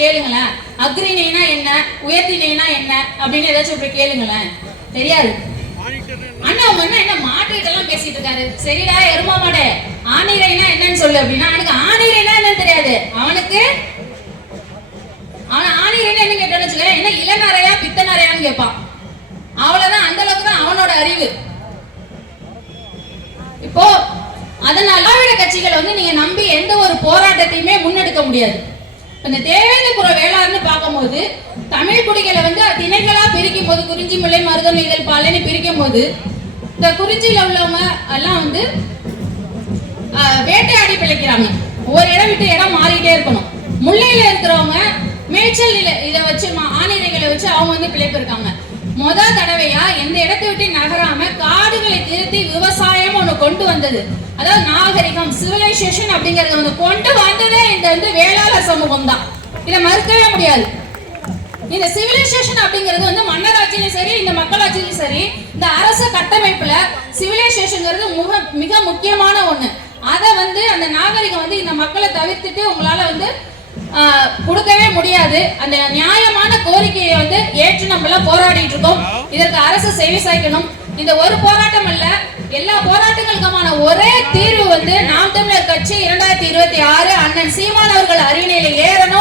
கேளுங்களேன். அக்ரிணைனா என்ன, உயர்த்திணைனா என்ன அப்படின்னு ஏதாச்சும் இப்படி கேளுங்களேன். தெரியாது. அண்ணா உங்க அண்ணா என்ன மாட்டுக்கிட்ட எல்லாம் பேசிட்டு இருக்காரு. சரிடா எருமா மாடே, ஆணிரைனா என்னன்னு சொல்லு அப்படின்னா எனக்கு ஆணிரைனா என்னன்னு தெரியாது. அவனுக்கு அவன் ஆணிரைனா என்ன கேட்டான்னு வச்சுக்கேன், என்ன இளநறையா பித்தநறையான்னு கேட்பான். அவ்வளவுதான், அந்த அளவுக்கு தான் அவனோட அறிவு. இப்போ அதனால கட்சிகளை வந்து நீங்க நம்பி எந்த ஒரு போராட்டத்தையுமே முன்னெடுக்க முடியாது. இந்த தேவேந்திர குல வேளாண்னு பார்க்கும்போது தமிழ் குடிகளை வந்து திணைகளா பிரிக்கும் போது குறிஞ்சி முல்லை மருதம் இதழ் பாலைன்னு பிரிக்கும் போது இந்த குறிஞ்சியில உள்ளவங்க எல்லாம் வந்து வேட்டையாடி பிழைக்கிறாங்க. ஒரு இடம் விட்டு இடம் மாறிட்டே இருக்கணும். முல்லையில இருக்கிறவங்க மேய்ச்சல் இதை வச்சு ஆணிரைகளை வச்சு அவங்க வந்து பிழைப்பு இருக்காங்க. முதல் தடவையா எந்த இடத்தை விட்டு நகராம காடுகளை திருத்தி விவசாயம் ஒண்ணு கொண்டு வந்தது. அதாவது நாகரிகம், சிவிலைசேஷன் அப்படிங்கறது வந்து கொண்டு வந்ததே இந்த வந்து வேளாளர் சமூகம் தான். இதை மறுக்கவே முடியாது. இந்த சிவிலைசேஷன் அப்படிங்கிறது வந்து மன்னராட்சியிலும் சரி, இந்த மக்களாட்சியிலும் சரி, இந்த அரச கட்டமைப்புல சிவிலைசேஷன்ங்கிறது மிக முக்கியமான ஒண்ணு. அதை வந்து அந்த நாகரிகம் வந்து இந்த மக்களை தவிர்த்துட்டு உங்களால வந்து கொடுக்கவே முடியாது. அந்த நியாயமான கோரிக்கையை வந்து ஏற்று நம்மள போராடிட்டு இருக்கோம். இதற்கு அரசு செவி சாய்க்கணும். இந்த ஒரு போராட்டம் அல்ல, எல்லா போராட்டங்களுக்குமான ஒரே தீர்வு வந்து நாம் தமிழர் கட்சி 2026 அண்ணன் சீமான் அவர்கள் அரியணையில ஏறணும்.